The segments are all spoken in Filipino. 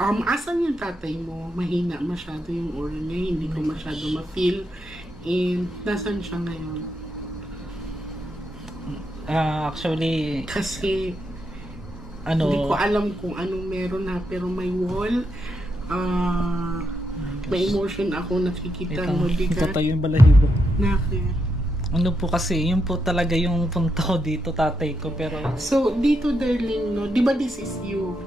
Asan yung tatay mo? Mahina masyado yung aura niya, hindi ko masyado ma-feel. And, nasan siya ngayon? Actually, Kasi, ano, hindi ko alam kung anong meron na, pero may wall. May emotion ako nakikita mo, bigat. tatayo yung balahibo. Nakit. Ano po kasi, yun po talaga yung punta ko dito, tatay ko, pero... So, dito, darling, no? Di ba this is you?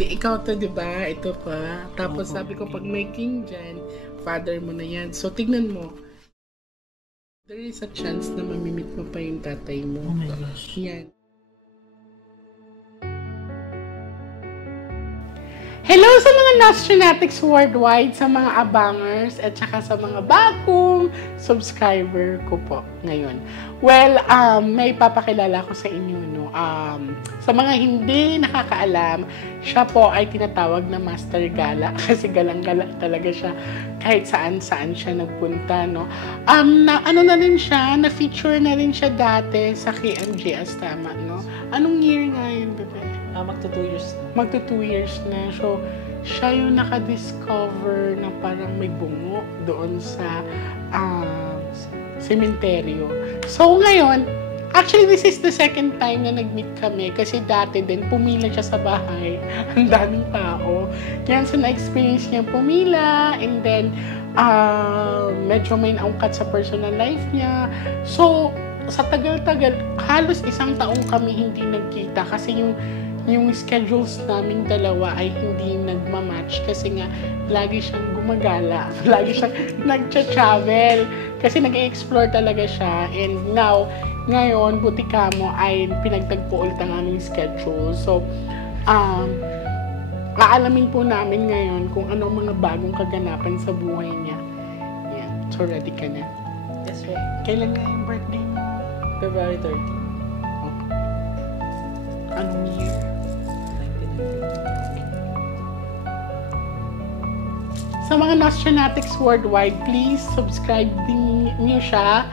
Ikaw to, di ba? Ito pa. Tapos sabi ko, pag may king dyan, father mo na yan. So, tignan mo. There is a chance na mamimit mo pa yung tatay mo. Oh my gosh. Yan. Hello sa mga Nostronatics worldwide, sa mga abangers, at saka sa mga bagong subscriber ko po ngayon. Well, may papakilala ko sa inyo, no? Sa mga hindi nakakaalam, siya po ay tinatawag na Master Gala kasi galang-gala talaga siya kahit saan-saan siya nagpunta, no? Ano na rin siya, na-feature na rin siya dati sa KMJS, tama, no? Anong year nga yun, bebe? Magto 2 years na. Magto 2 years na. So, siya yung nakadiscover na parang may bungo doon sa sementeryo. So, ngayon, actually, this is the second time na nag-meet kami kasi dati din, pumila siya sa bahay. Ang daming tao. Yan, so na-experience niya pumila and then, medyo may naungkat sa personal life niya. So, sa tagal-tagal, halos isang taong kami hindi nagkita kasi yung schedules naming dalawa ay hindi nagmamatch kasi nga lagi siyang gumagala, lagi siyang nagcha-travel kasi nag-explore talaga siya and now, ngayon, buti ka mo ay pinagtagpo ulit ang aming schedule. So, aalamin po namin ngayon kung anong mga bagong kaganapan sa buhay niya. Yan. So, ready ka na? Yes, po. Kailan nga yung birthday mo? February 30. Anong year? 1990. Sa mga Nostronatics worldwide, please subscribe din niyo siya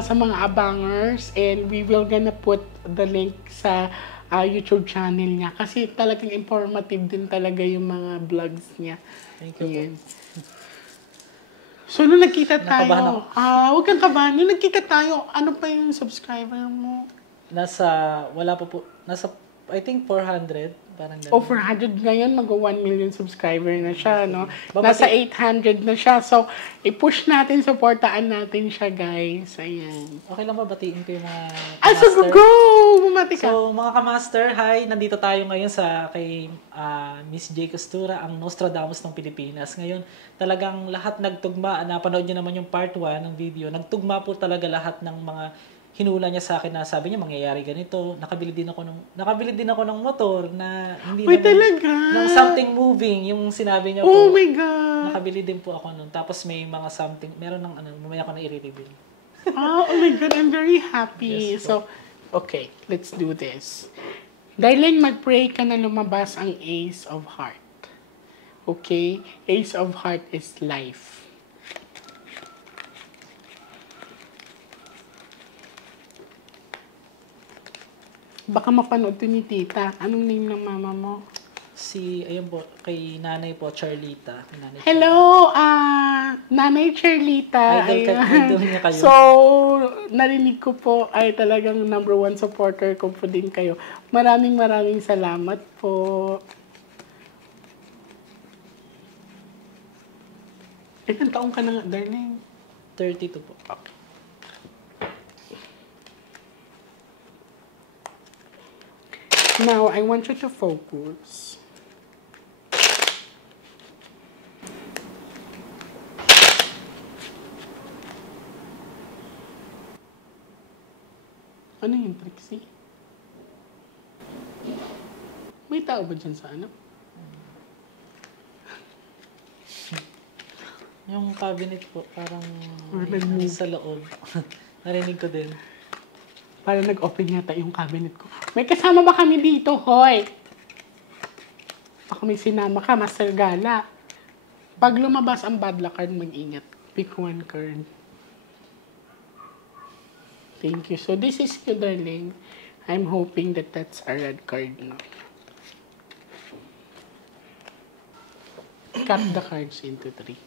sa mga abangers and we will gonna put the link sa YouTube channel niya kasi talagang informative din talaga yung mga vlogs niya. Thank you. Yan. So, nung nagkita tayo, huwag kang kabahan, nung nagkita tayo, ano pa yung subscriber mo? Wala pa po, I think 400, parang ganun. O 400 ngayon, mag-1 million subscriber na siya, no? Nasa 800 na siya. So, i-push natin, supportaan natin siya, guys. Ayan. Okay lang ba batiin ko yung mga So go! Bumati ka. So, mga kamaster, hi! Nandito tayo ngayon kay Miss J. Costura, ang Nostradamus ng Pilipinas. Ngayon, talagang lahat nagtugma. Napanood niyo naman yung part 1 ng video. Nagtugma po talaga lahat ng mga hinula niya sa akin na sabi niya mangyayari ganito. Nakabili din ako ng motor na hindi talaga? ng something moving, yung sinabi niya po. Oh my God! Nakabili din po ako nun. Tapos may mga something, meron ng mamaya ko na i-reveal. Oh my God, I'm very happy. Yes, so, okay, let's do this. Darling, mag-pray ka na lumabas ang Ace of Heart. Okay? Ace of Heart is life. Baka mapanood to ni tita. Anong name ng mama mo? Ayun po, kay nanay po, Charlita. Hello, Nanay Charlita. Idol niya kayo. So, narinig ko po ay talagang number 1 supporter ko po din kayo. Maraming salamat po. Ilang taong ka na nga, darling? 32 po. Okay. Now, I want you to focus. Ano yung Trixie? May tao ba dyan sa ano? Yung cabinet po, parang nag-move sa loob. Narinig ko din. Para nag-open yata yung cabinet ko. May kasama ba kami dito, hoy? Baka may sinama ka, Master Gala. Pag lumabas ang bad luck card, mag-ingat. Pick one card. Thank you. So, this is you, darling. I'm hoping that that's a red card, no? Cut the cards into 3.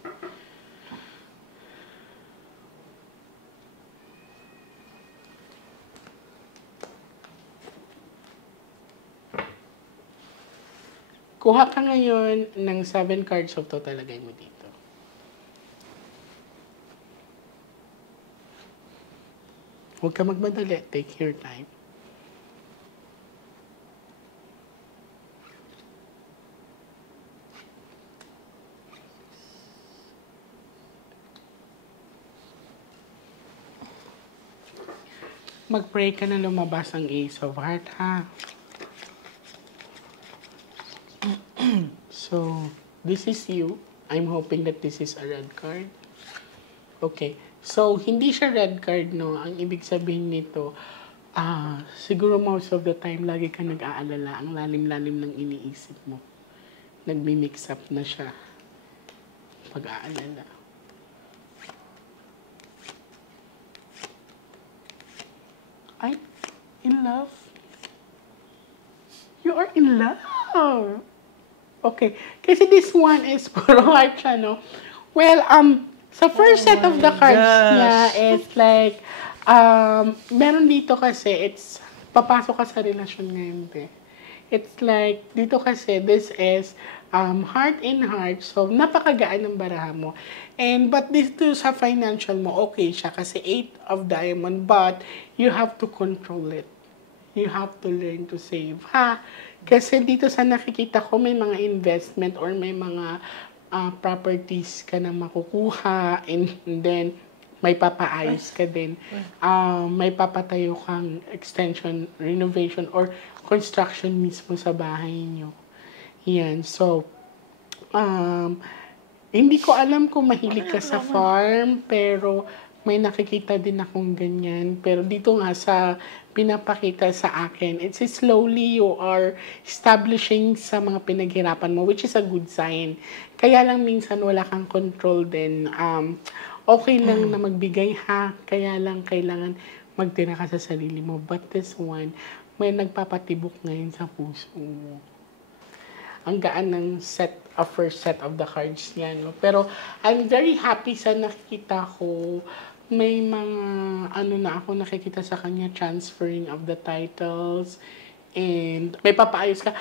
Kuha ka ngayon ng 7 cards of total, lagay mo dito. Huwag ka magmadali. Take your time. Mag-pray ka na lumabas ang Ace of Heart, ha? So, this is you. I'm hoping that this is a red card. Okay. So, hindi siya red card, no? Ang ibig sabihin nito, siguro most of the time, lagi ka nag-aalala. Ang lalim-lalim ng iniisip mo. Nagmi-mix up na siya. Pag-aalala. I'm in love. You are in love. Okay. Kasi this one is puro heart siya, no? Well, sa first set of the cards niya is like, meron dito kasi, it's, papasok ka sa relasyon ngayon, te. It's like, dito kasi, this is heart in heart. So, napakagaan ng baraha mo. But dito sa financial mo, okay siya kasi 8 of diamond. But, you have to control it. You have to learn to save, ha? Kasi dito sa nakikita ko, may mga investment or may mga properties ka na makukuha, and then may papaayos ka din. May papatayo kang extension, renovation, or construction mismo sa bahay nyo. Yan. So, hindi ko alam kung mahilig ka sa farm, pero may nakikita din akong ganyan. Pero dito nga sa pinapakita sa akin, it's slowly you are establishing sa mga pinaghirapan mo, which is a good sign. Kaya lang minsan wala kang control din. Okay lang na magbigay, ha. Kaya lang kailangan magtira ka sa sarili mo. But this one, may nagpapatibok ngayon sa puso mo. Ang gaan ng first set of the cards niya, no? Pero I'm very happy sa nakikita ko. May mga, na ako nakikita sa kanya, transferring of the titles, and may papaayos ka.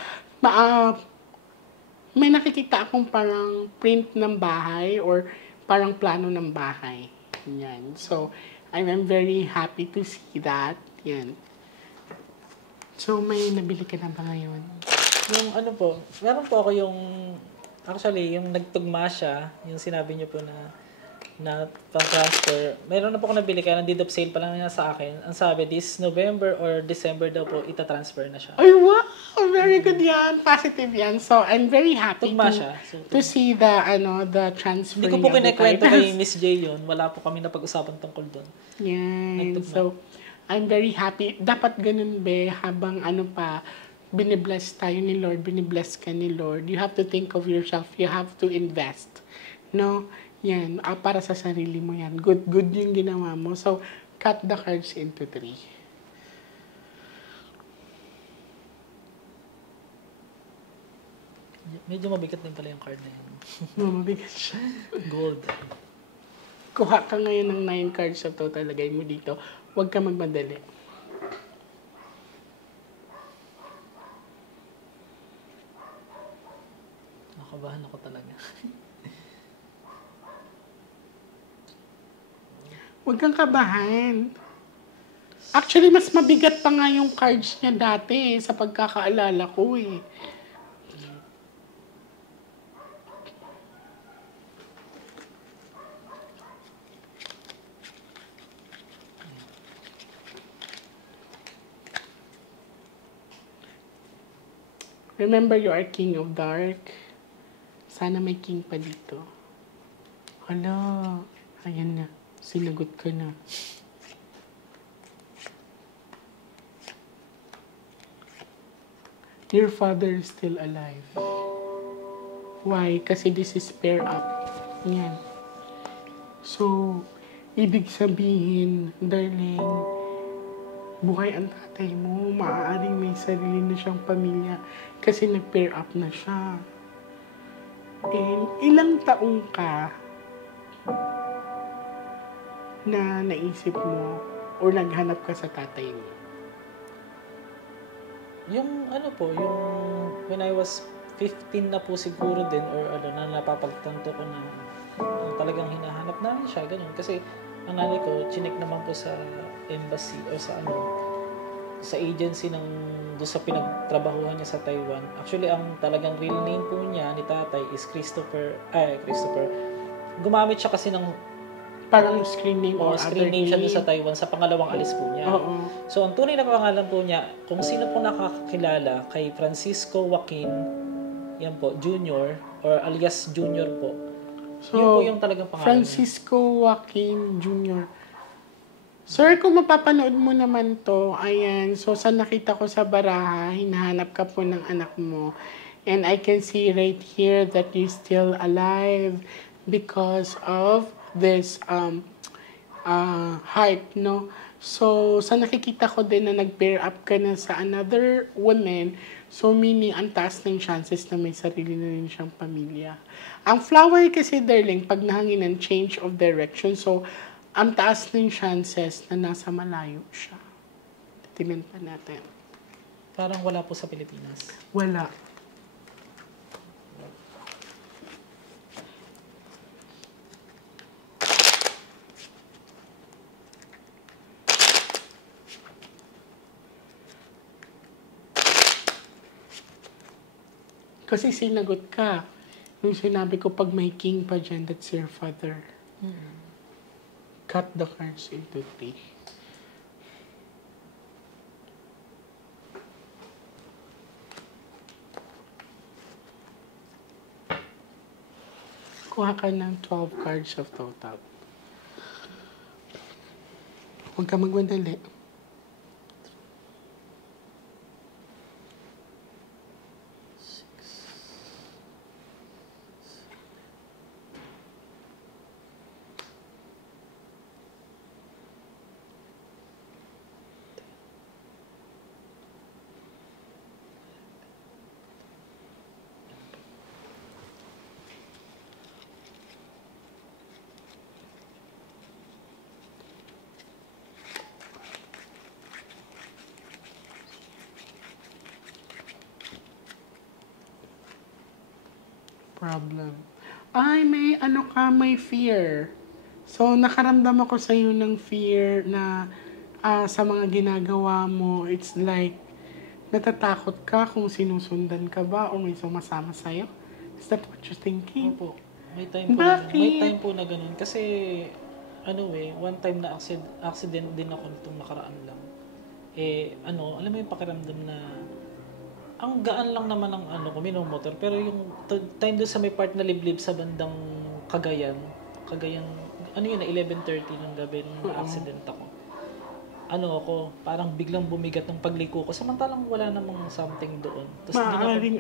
May nakikita akong parang print ng bahay, or parang plano ng bahay. Yan. So, I'm very happy to see that. Yan. So, may nabili ka na ba ngayon? Yung meron po ako actually, yung nagtugma siya, yung sinabi niyo po na transfer. Meron na po ako nabili, kaya nandito sale pa lang niya sa akin. Ang sabi, this November or December daw po, ita-transfer na siya. Ay, wow! Very good yan. Positive yan. So, I'm very happy to see the transfer. Hindi ko po kinikwento kay Miss J yun. Wala po kami napag-usapan tungkol doon. Yan. So, I'm very happy. Dapat ganun, be, habang binibless tayo ni Lord, binibless ka ni Lord. You have to think of yourself. You have to invest. No? Yan. Para sa sarili mo yan. Good yung ginawa mo. So, cut the cards into 3. Medyo mabigat din pala yung card na yun. Mabigat siya. Gold. Kuha ka ngayon ng 9 cards sa total. Lagay mo dito. Huwag ka magmadali. Nakabahan ako talaga. Huwag kang kabahan. Actually, mas mabigat pa nga yung cards niya dati sa pagkakaalala ko eh. Remember, you are King of Dark. Sana may king pa dito. Hala, ayan na. Sinagot ka na. Your father is still alive. Why? Kasi this is pair up. Yan. So, ibig sabihin, darling, buhay ang tatay mo. Maaaring may sarili na siyang pamilya kasi nag-pair up na siya. And ilang taong ka na naisip mo o naghanap ka sa tatay mo? Yung ano po, yung when I was 15 na po siguro din or ano na napapagtanto ko na talagang hinahanap namin siya, ganun. Kasi ang nanay ko, chinek naman po sa embassy o sa ano, sa agency ng doon sa pinagtrabahuhan niya sa Taiwan. Actually, ang talagang real name po niya ni tatay is Christopher. Gumamit siya kasi ng Parang screen name o or screen other name siya doon sa name? Taiwan sa pangalawang alis po niya. Oo. So, ang tunay na pangalan po niya, kung sino po nakakakilala kay Francisco Joaquin, yan po, Junior, or alias Junior po. So, Yun po yung talagang pangalan Francisco Joaquin Jr. Sir, kung mapapanood mo naman to, ayan, so sa nakita ko sa baraha, hinahanap ka po ng anak mo. And I can see right here that you're still alive because of this heart, no? So, sa nakikita ko din na nag-pair up ka na sa another woman, so meaning ang taas ng chances na may sarili na rin siyang pamilya. Ang flower kasi, darling, pag nahanginan, change of direction. So, ang taas ng chances na nasa malayo siya. Titingnan pa natin. Parang wala po sa Pilipinas. Wala. Kasi sinagot ka. Nung sinabi ko, pag may king pa dyan, that's your father. Cut the cards into 3. Kuha ka ng 12 cards of total. Huwag ka magmadali. Problem. Ay, may ano ka, may fear. So, nakaramdam ako sa iyo ng fear na sa mga ginagawa mo, it's like, natatakot ka kung sinusundan ka ba o may sumasama sa'yo? Is that what you're thinking? Opo. May time po, Bakit? may time po na ganun. Kasi, one time na accident din ako nitong nakaraan lang. Alam mo yung pakiramdam na ang gaan lang naman ng ko, minomotor. Pero yung time doon sa may part na liblib sa bandang Cagayan, yun na 11:30 ng gabi nung accident ako. Ako, parang biglang bumigat ng pagliko ko. Samantalang wala namang something doon. Maaring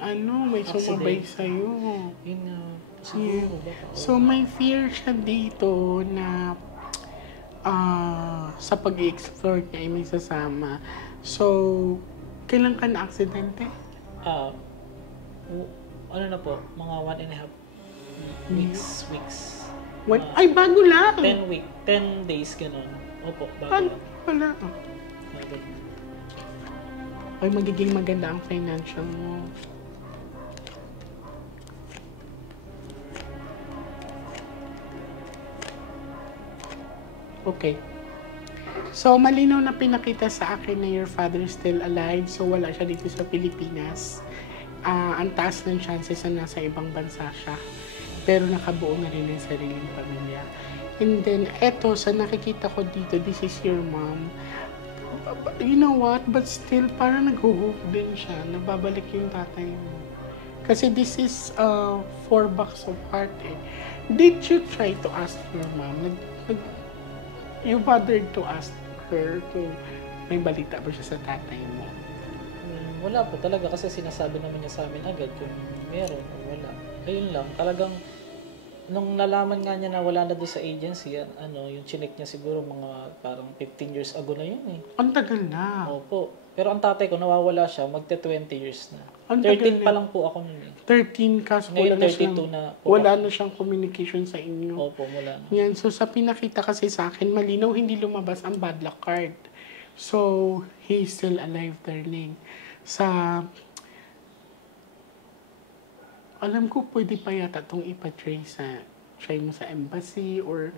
may sumabay accident. sa'yo. Yun nga, siguro. So, may fear siya dito na sa pag-explore niya ay may sasama. So, kailan ka na-aksidente? Na po, mga 1.5 weeks. Ay, bago lang! 10 days, ganun. Opo, bago Ano lang. pala? Bago. Ay, magiging maganda ang financial mo. Okay. So, malinaw na pinakita sa akin na your father is still alive. So, wala siya dito sa Pilipinas. Ang taas ng chances na nasa ibang bansa siya. Pero nakabuo na rin ng sariling pamilya. And then, eto, sa nakikita ko dito, this is your mom. You know what? But still, parang nag-hook din siya. Nababalik yung tatay mo. Kasi this is 4 bucks of heart eh. Did you try to ask your mom? You bothered to ask her kung may balita ba siya sa tatay mo? Wala po talaga kasi sinasabi naman niya sa amin agad kung meron o wala. Ayun lang, talagang nung nalaman nga niya na wala na doon sa agency, yung chinek niya siguro mga parang 15 years ago na yun eh. Ang tagal na. Opo. Pero ang tatay ko, nawawala siya, magte-20 years na. Ang 13 tagal pa na. lang po ako nun eh. 13 kaso Ngayon, 32 na po wala ako. na siyang communication sa inyo. Opo, mula na. Yan, so sa pinakita kasi sa akin, malinaw hindi lumabas ang bad luck card. So, he's still alive, darling. Alam ko pwede pa yata itong try mo sa embassy or...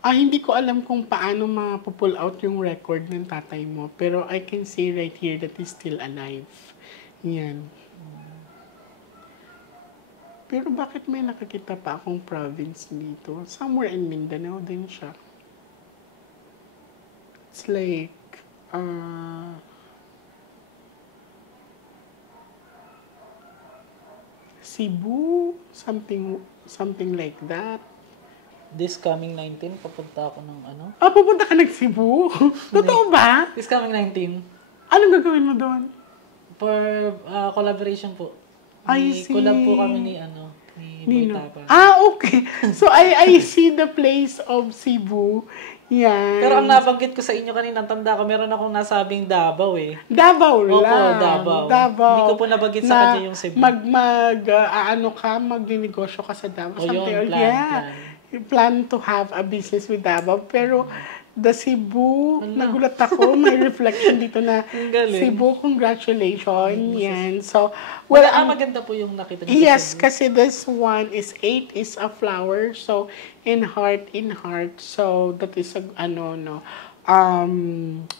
hindi ko alam kung paano ma-pull out yung record ng tatay mo. Pero I can see right here that he's still alive. Yan. Pero bakit may nakakita pa akong province dito? Somewhere in Mindanao din siya. It's like... Cebu, something like that. This coming 19, papunta ako ng ano? Pupunta ka ng Cebu? Totoo ba? This coming 19, Anong gagawin mo doon? for collaboration po. I see. Collab po kami ni Nino. Boy Tapa. Okay. So, I see the place of Cebu. Yan. Pero ang nabanggit ko sa inyo kanina, tanda ko, meron akong nasabing Davao eh. Davao lang. Opo, Davao. Hindi ko po nabanggit sa kanya yung Cebu. Magninegosyo ka sa Davao. O yun, Something, plan. You plan to have a business with Davao. Pero, the Cebu, nagulat ako. May reflection dito na Ang galing. Cebu, congratulations. Yan. So, Maganda po yung nakita niyo yes, sa Cebu. kasi this one is 8 is a flower. So, in heart. So, that is a,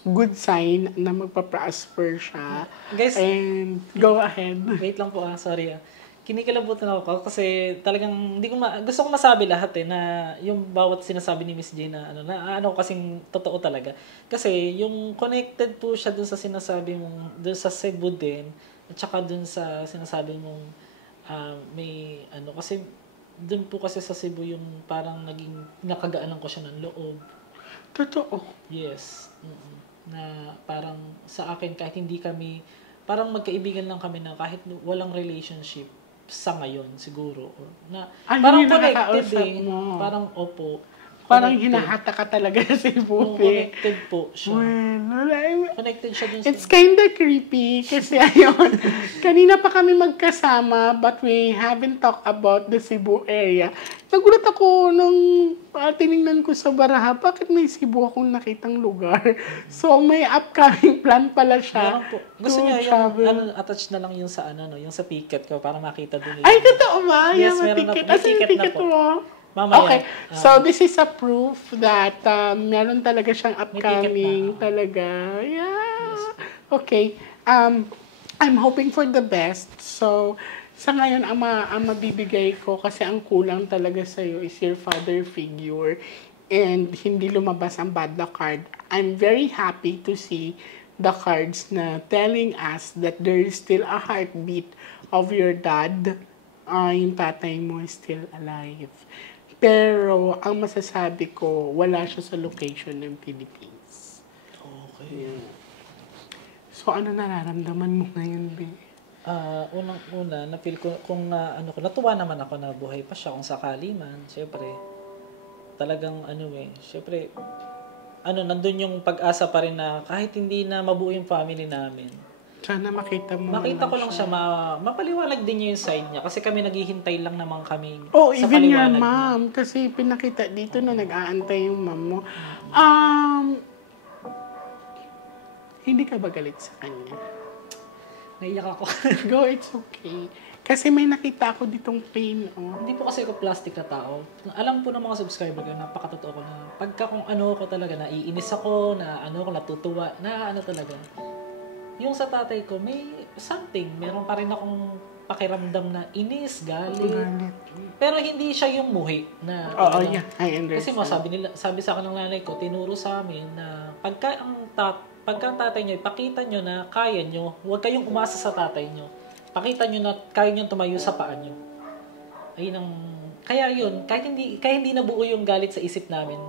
good sign na magpa-prosper siya. Guys, And, go ahead. wait lang po sorry Kinikilabutan ako kasi talagang gusto ko masabi lahat na yung bawat sinasabi ni Miss J na kasing totoo talaga. Kasi yung connected po siya dun sa sinasabi mong, dun sa Cebu din, at saka dun sa sinasabi mong may kasi dun po kasi sa Cebu yung parang naging nakagaanan ko siya ng loob. Totoo. Yes. Na parang sa akin kahit hindi kami, parang magkaibigan lang kami na kahit walang relationship sa ngayon siguro parang connected mo. Parang opo. Parang hinahata ka talaga sa Cebu. Connected po siya. Well, Connected siya dun sa... it's kinda creepy kasi ayun, kanina pa kami magkasama but we haven't talked about the Cebu area. Nagulat ako nung tinignan ko sa baraha, bakit may Cebu akong nakitang lugar? So may upcoming plan pala siya. Po. Gusto niya yung attach na lang yung sa yung sa ticket ko para makita dun. Ay, totoo ba? Yes, yung meron ticket. na. May ticket na po. Mo? Mamaya. Okay, so this is a proof that meron talaga siyang upcoming talaga. Yeah. Yes. Okay. I'm hoping for the best. So, sa ngayon, ang mabibigay ko kasi ang kulang talaga sa'yo is your father figure and hindi lumabas ang bad luck card. I'm very happy to see the cards na telling us that there is still a heartbeat of your dad. Yung tatay mo is still alive. Pero, ang masasabi ko, wala siya sa location ng Philippines. Okay. So, ano nararamdaman mo ngayon, Be? Unang-una, na-feel ko, natuwa naman ako na buhay pa siya kung sakali man. Siyempre, talagang siyempre, nandun yung pag-asa pa rin na kahit hindi na mabuo yung family namin. Sana makita mo. Makita ko lang siya, mapaliwanag din niya yung side niya. Kasi kami naghihintay lang naman kami sa even your paliwanag mom. Niya. Kasi pinakita dito na nag-aantay yung mom mo. Hindi ka ba galit sa kanya? Naiyak ako. Go, it's okay. Kasi may nakita ako ditong pain, Hindi po kasi ako plastic na tao. Alam po ng mga subscriber ko, napakatotoo ko na pagka kung ko talaga, naiinis ako, natutuwa, talaga. Yung sa tatay ko, may something. Meron pa rin akong pakiramdam na inis, galit. Pero hindi siya yung muhi na... Oo, yeah. I understand. Kasi sabi sa akin ng nanay ko, tinuro sa amin na pagka ang tatay nyo, ipakita nyo na kaya nyo, huwag kayong umasa sa tatay nyo. Pakita nyo na kaya nyo tumayo sa paa nyo. Kaya yun, kahit hindi nabuo yung galit sa isip namin,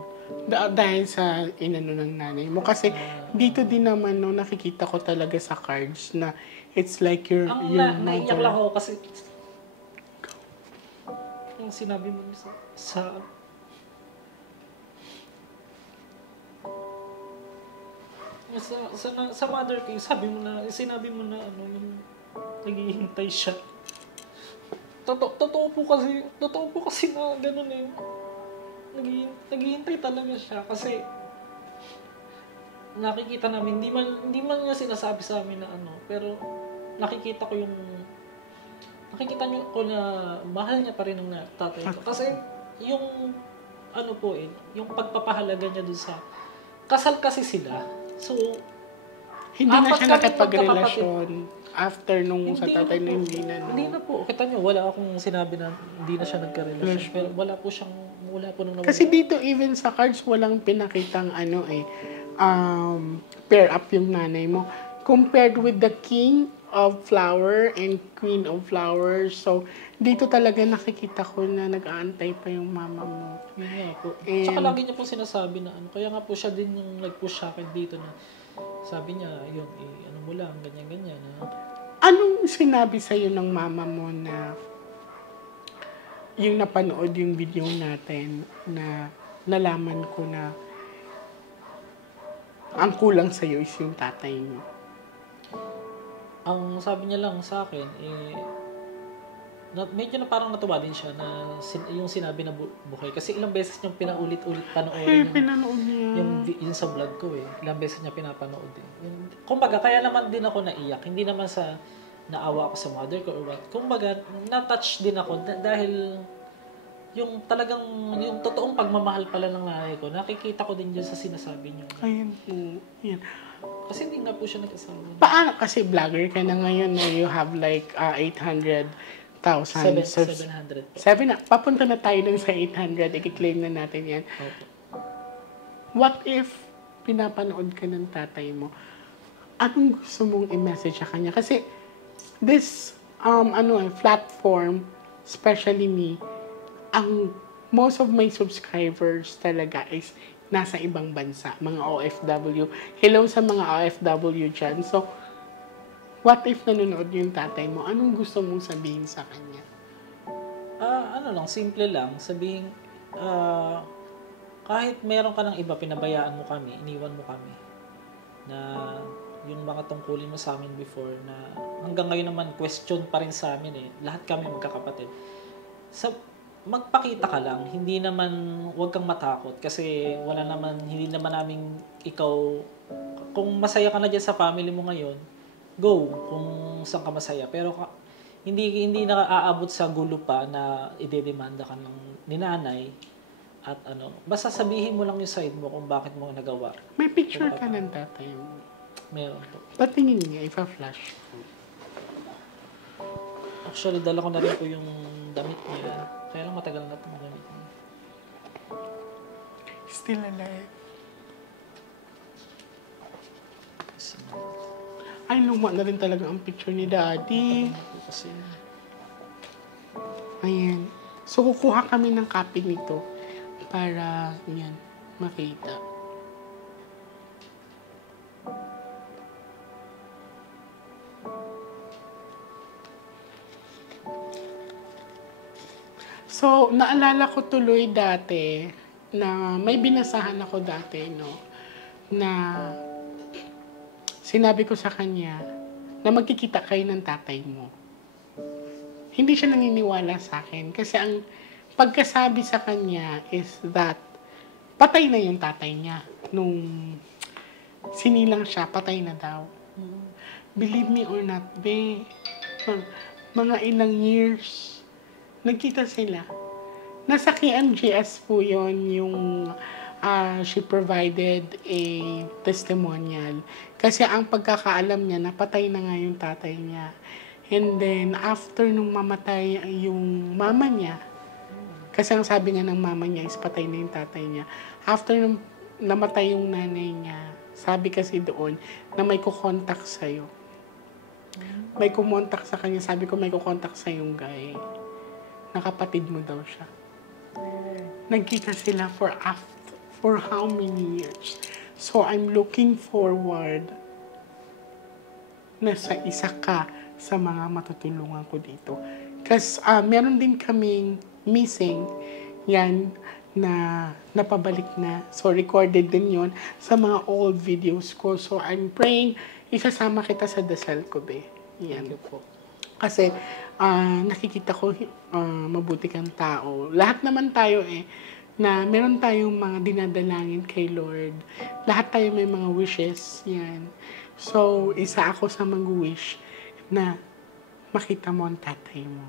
dahil sa inano ng nanay mo. Kasi dito din naman nakikita ko talaga sa cards na it's like your naiyak lang ako kasi yung sinabi mo sa mother ko, sinabi mo na ano, yung naghihintay siya. Totoo po kasi na gano'n eh. Naghihintay talaga siya kasi nakikita namin, hindi man niya sinasabi sa amin na ano, pero nakikita ko na mahal niya pa rin ng tatay ko. Kasi yung ano po yung pagpapahalaga niya dun sa kasal kasi sila. So, Hindi na siya kami nakipagrelasyon after nung sa tatay na hindi na. Hindi na po. Kita niyo, wala akong sinabi na hindi na siya nagkarelasyon. Pero wala po nung nawala. Kasi dito, even sa cards, walang pinakitang pair up yung nanay mo. Compared with the King of Flower and Queen of Flowers. So, dito talaga nakikita ko na nag-aantay pa yung mama mo. Yun nga po. Tsaka lagi niya po sinasabi na ano. Kaya nga po siya din yung nag-push sa akin dito na sabi niya, yun, ano mo lang, ganyan-ganyan. Anong sinabi sa'yo ng mama mo na yung napanood yung video natin na nalaman ko na ang kulang sa'yo is yung tatay mo? Ang sabi niya lang sa akin, medyo na parang natuwa din siya na yung sinabi na buhay. Kasi ilang beses niyang pinaulit-ulit panoorin pinanood niya. Yung sa vlog ko Ilang beses niya pinapanood Kumbaga, kaya naman din ako naiyak. Hindi naman sa naawa ako sa mother ko or what. Kumbaga, na-touch din ako dahil yung talagang, yung totoong pagmamahal pala ng nanay ko, nakikita ko din dyan sa sinasabi niyo. Ayun po. Yan. Kasi hindi nga po siya nag-asawa. Paano? Kasi vlogger ka na ngayon na you have like 800,000. 700 po. Papunta na tayo dun sa 800. I-claim na natin yan. Okay. What if pinapanood ka ng tatay mo? Anong gusto mong i-message sa kanya? Kasi this platform, especially me, most of my subscribers talaga is nasa ibang bansa, mga OFW. Hello sa mga OFW dyan. So, what if nanonood yung tatay mo? Anong gusto mong sabihin sa kanya? Simple lang. Sabihin, kahit meron ka ng iba, pinabayaan mo kami, iniwan mo kami. Na yung mga tungkulin mo sa amin before na hanggang ngayon naman question pa rin sa amin Lahat kami magkakapatid. Magpakita ka lang, huwag kang matakot kasi hindi naman namin ikaw, kung masaya ka na dyan sa family mo ngayon, go kung saan ka masaya. Pero hindi na aabot sa gulo pa na idedemanda ka ng ninanay at basta sabihin mo lang yung side mo kung bakit mo nagawa. May picture ka ng tatay mo? Meron po. Patingin niya, ipa-flash ko. Actually, dala ko na rin po yung damit niya. Kaya lang matagal na itong gamit niya. Still alive. Ay, luma na rin talaga ang picture ni Daddy. Kasi ayan. So, kukuha kami ng copy nito para, yan, makita. So, naalala ko tuloy dati na may binasahan ako dati, na sinabi ko sa kanya na magkikita kayo ng tatay mo. Hindi siya naniniwala sa akin kasi ang pagkasabi sa kanya is that patay na yung tatay niya. Nung sinilang siya, patay na daw. Believe me or not, mga ilang years, nagkita sila. Nasa KMJS po yun, yung she provided a testimonial. Kasi ang pagkakaalam niya, napatay na nga yung tatay niya. And then, after nung mamatay yung mama niya, kasi ang sabi nga ng mama niya is patay na yung tatay niya. After nung namatay yung nanay niya, sabi kasi doon na may kukontak sa'yo. May kumontak sa kanya. Sabi ko, may kukontak sa yung guy. Nakapatid mo daw siya. Nagkita sila for how many years? So, I'm looking forward na isa ka sa mga matutulungan ko dito. Kasi meron din kaming missing. Yan, na napabalik na. So, recorded din yon sa mga old videos ko. So, I'm praying, isasama kita sa dasal ko, be. Yan. Thank you po. Kasi, nakikita ko, mabuti kang tao. Lahat naman tayo na meron tayong mga dinadalangin kay Lord. Lahat tayo may mga wishes. Yan. So, isa ako sa mag-wish na makita mo ang tatay mo.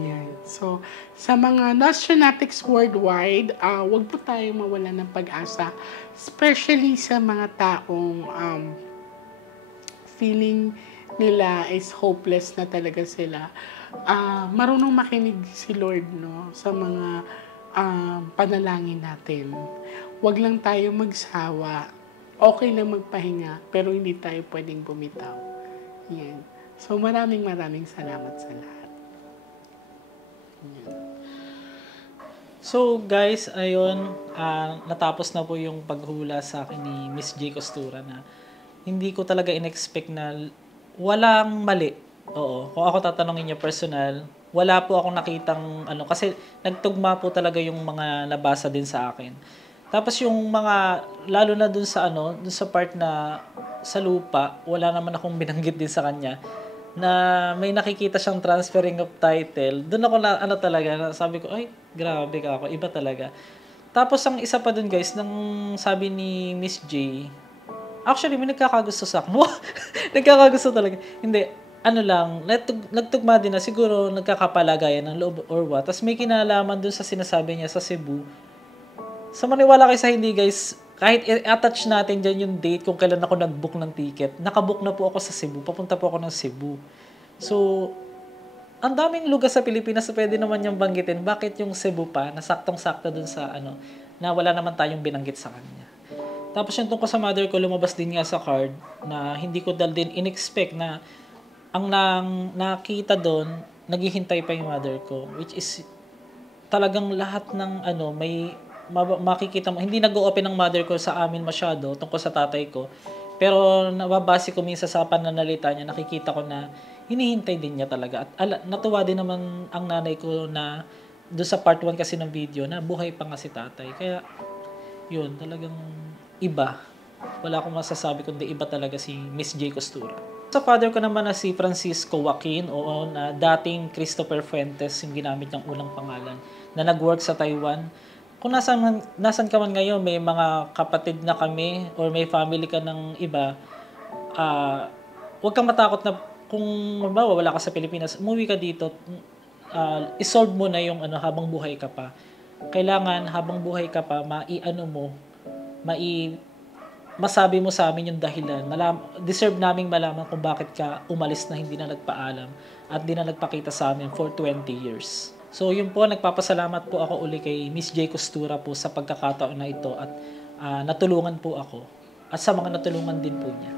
Yan. So, sa mga Nostronatics worldwide, wag po tayo mawala ng pag-asa. Especially sa mga taong feeling nila is hopeless na talaga sila. Marunong makinig si Lord, no, sa mga panalangin natin. Wag lang tayo magsawa. Okay lang magpahinga, pero hindi tayo pwedeng bumitaw. Yan. So, maraming salamat sa lahat. So guys, ayun, natapos na po yung paghula sa akin ni Miss J. Costura na hindi ko talaga in-expect na walang mali. Oo, kung ako tatanungin niya personal, wala po akong nakitang kasi nagtugma po talaga yung mga nabasa din sa akin. Tapos yung mga, lalo na dun sa dun sa part na sa lupa, wala naman akong binanggit din sa kanya na may nakikita siyang transferring of title. Doon ako na talaga, sabi ko, ay, grabe ka ako, iba talaga. Tapos ang isa pa dun guys, nang sabi ni Miss J, actually may nagkakagusto sa akin. Nagkakagusto talaga. Hindi, nagtugma din na siguro nagkakapalagayan ng loob or what. Tapos may kinalaman dun sa sinasabi niya sa Cebu. Sa maniwala kayo sa hindi guys, kahit i-attach natin dyan yung date kung kailan ako nag-book ng ticket, nakabook na po ako sa Cebu, papunta po ako ng Cebu. So, ang daming lugar sa Pilipinas na pwede naman niyang banggitin. Bakit yung Cebu pa, nasaktong-sakto dun sa na wala naman tayong binanggit sa kanya. Tapos yung tungkol sa mother ko, lumabas din nga sa card na hindi ko din in-expect na ang nakita doon, naghihintay pa yung mother ko. Which is, talagang lahat ng may makikita mo, hindi nag-o-open ng mother ko sa amin masyado tungkol sa tatay ko. Pero nababase ko minsan sa pananalita niya, nakikita ko na hinihintay din niya talaga. At natuwa din naman ang nanay ko na doon sa part 1 kasi ng video na buhay pa nga si tatay. Kaya yun, talagang iba. Wala akong masasabi kundi iba talaga si Miss J. Costura. Sa father ko naman na si Francisco Joaquin o na dating Christopher Fuentes yung ginamit niyang unang pangalan na nag-work sa Taiwan. Kung nasan ka man ngayon, may mga kapatid na kami or may family ka ng iba, huwag kang matakot na kung wala ka sa Pilipinas, umuwi ka dito, isolve mo na yung habang buhay ka pa. Kailangan habang buhay ka pa, masabi mo sa amin yung dahilan. Deserve naming malaman kung bakit ka umalis na hindi na nagpaalam at di na nagpakita sa amin for 20 years. So yun po, nagpapasalamat po ako uli kay Miss J. Costura po sa pagkakataon na ito at natulungan po ako at sa mga natulungan din po niya.